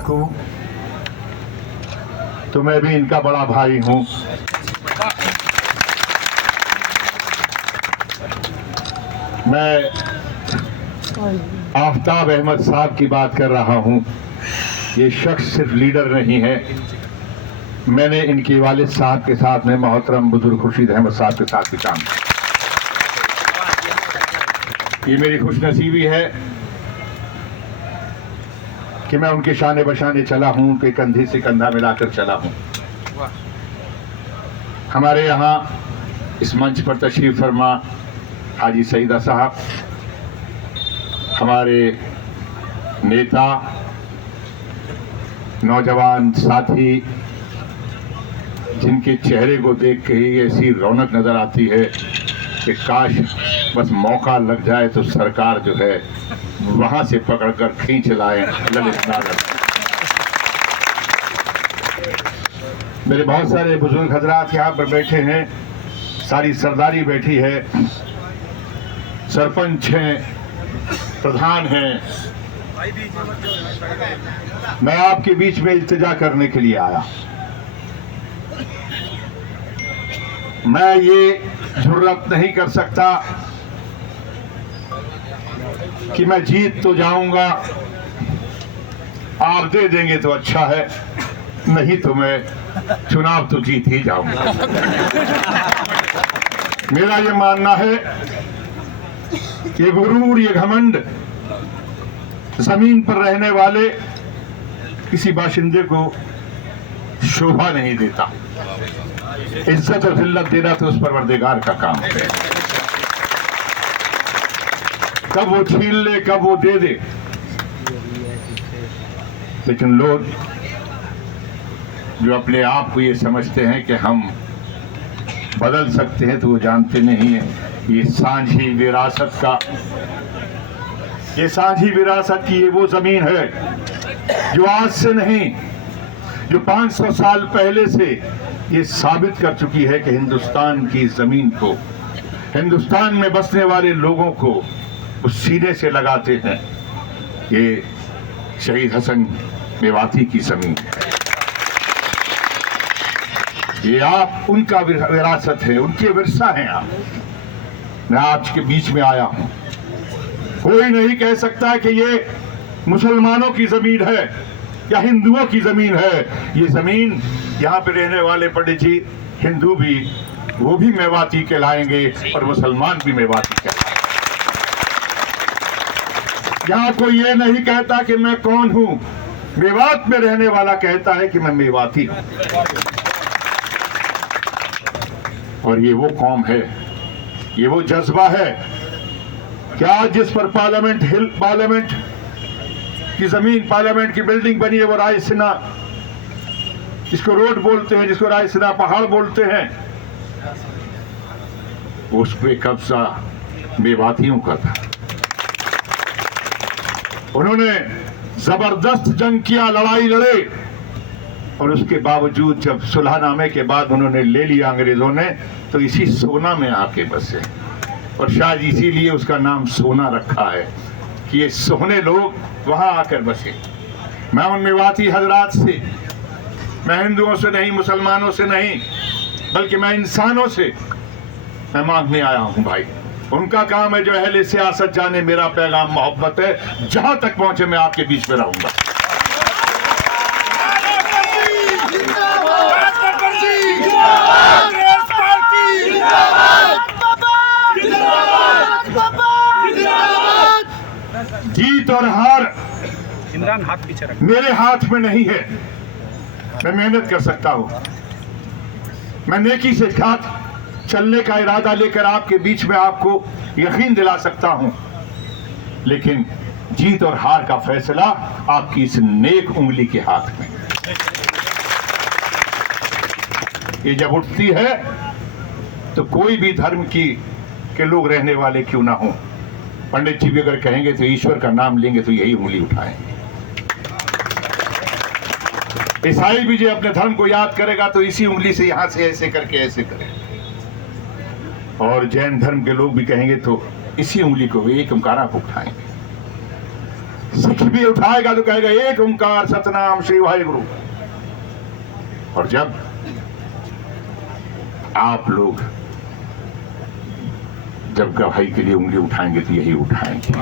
सकूं तो मैं भी इनका बड़ा भाई हूं। मैं आफ्ताब अहमद साहब की बात कर रहा हूं। ये शख्स सिर्फ लीडर नहीं है, मैंने इनके वालिद साहब के साथ में मोहतरम बुजुर्ग खुर्शीद अहमद साहब के साथ भी काम किया। ये मेरी खुशनसीबी है कि मैं उनके शाने बशाने चला हूं, उनके कंधे से कंधा मिलाकर चला हूं। हमारे यहाँ इस मंच पर तशरीफ फरमा हाजी सईदा साहब, हमारे नेता, नौजवान साथी, जिनके चेहरे को देख के ही ऐसी रौनक नजर आती है कि काश बस मौका लग जाए तो सरकार जो है वहां से पकड़कर खींच लाए ललित नागर। मेरे बहुत सारे बुजुर्ग हजरात यहाँ पर बैठे हैं, सारी सरदारी बैठी है, सरपंच हैं, प्रधान हैं। मैं आपके बीच में इल्तिजा करने के लिए आया। मैं ये जुर्रत नहीं कर सकता कि मैं जीत तो जाऊंगा, आप दे देंगे तो अच्छा है, नहीं तो मैं चुनाव तो जीत ही जाऊंगा। मेरा ये मानना है, ये गुरूर, ये घमंड जमीन पर रहने वाले किसी बाशिंदे को शोभा नहीं देता। इज्जत और जिल्लत देना तो उस परवरदिगार का काम है। कब वो छीन ले, कब वो दे दे। लेकिन लोग जो अपने आप को ये समझते हैं कि हम बदल सकते हैं, तो वो जानते नहीं है ये सांझी विरासत का, ये सांझी विरासत की ये वो जमीन है जो आज से नहीं, जो 500 साल पहले से ये साबित कर चुकी है कि हिंदुस्तान की जमीन को, हिंदुस्तान में बसने वाले लोगों को उस सीने से लगाते हैं। ये शहीद हसन मेवाती की जमीन है, ये आप उनका विरासत है, उनके विरसा हैं आप। मैं आपके बीच में आया हूं। कोई नहीं कह सकता कि ये मुसलमानों की जमीन है या हिंदुओं की जमीन है। ये जमीन यहाँ पे रहने वाले पंडित जी हिंदू भी, वो भी मेवाती कहलाएंगे और मुसलमान भी मेवाती कहलाएंगे। यहाँ कोई ये नहीं कहता कि मैं कौन हूं, मेवात में रहने वाला कहता है कि मैं मेवाती हूं। और ये वो कौम है, ये वो जज्बा है क्या जिस पर पार्लियामेंट की जमीन, पार्लियामेंट की बिल्डिंग बनी है, वो रायसीना, जिसको रोड बोलते हैं, जिसको रायसीना पहाड़ बोलते हैं, उस पे कब्जा मेवातियों का था। उन्होंने जबरदस्त जंग किया, लड़ाई लड़े, और उसके बावजूद जब सुलहनामे के बाद उन्होंने ले लिया अंग्रेजों ने, तो इसी सोना में आके बसे। और शायद इसीलिए उसका नाम सोना रखा है कि ये सोने लोग वहां आकर बसे। मैं उन मेवाती हजरात से, मैं हिंदुओं से नहीं, मुसलमानों से नहीं, बल्कि मैं इंसानों से मैं मांगने आया हूं भाई। उनका काम है जो अहले सियासत जाने, मेरा पैगाम मोहब्बत है, जहां तक पहुंचे मैं आपके बीच में रहूंगा। जीत और हार इमरान हाथ पीछे रख, मेरे हाथ में नहीं है। मैं मेहनत कर सकता हूं, मैं नेकी से साथ चलने का इरादा लेकर आपके बीच में आपको यकीन दिला सकता हूं, लेकिन जीत और हार का फैसला आपकी इस नेक उंगली के हाथ में। ये जब उठती है तो कोई भी धर्म के लोग रहने वाले क्यों ना हो, पंडित जी भी अगर कहेंगे तो ईश्वर का नाम लेंगे तो यही उंगली उठाएंगे। ईसाई भी जो अपने धर्म को याद करेगा तो इसी उंगली से यहां से ऐसे करके ऐसे करेगा, और जैन धर्म के लोग भी कहेंगे तो इसी उंगली को एक ओंकारा को उठाएंगे। सिख भी उठाएगा तो कहेगा एक ओंकार सतनाम श्री वाहिगुरु। और जब आप लोग जब गवाही के लिए उंगली उठाएंगे तो यही उठाएंगे।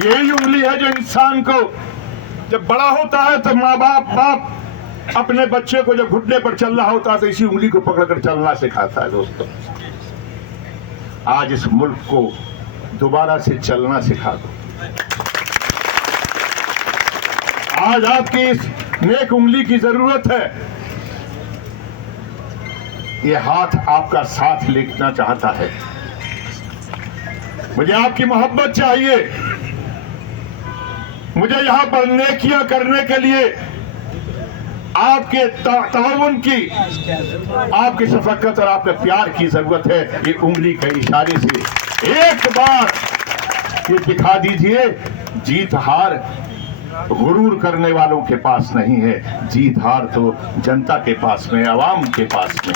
यही उंगली है जो इंसान को जब बड़ा होता है तो माँ बाप अपने बच्चे को जब घुटने पर चल रहा होता है तो इसी उंगली को पकड़कर चलना सिखाता है। दोस्तों, आज इस मुल्क को दोबारा से चलना सिखा दो। आज आपकी इस नेक उंगली की जरूरत है। ये हाथ आपका साथ लेना चाहता है। मुझे आपकी मोहब्बत चाहिए। मुझे यहां पर नेकियां करने के लिए आपके ताउन की, आपकी शफकत और आपके प्यार की जरूरत है। ये उंगली के इशारे से एक बार ये दिखा दीजिए। जीत हार गुरूर करने वालों के पास नहीं है, जीत हार तो जनता के पास में, आवाम के पास में।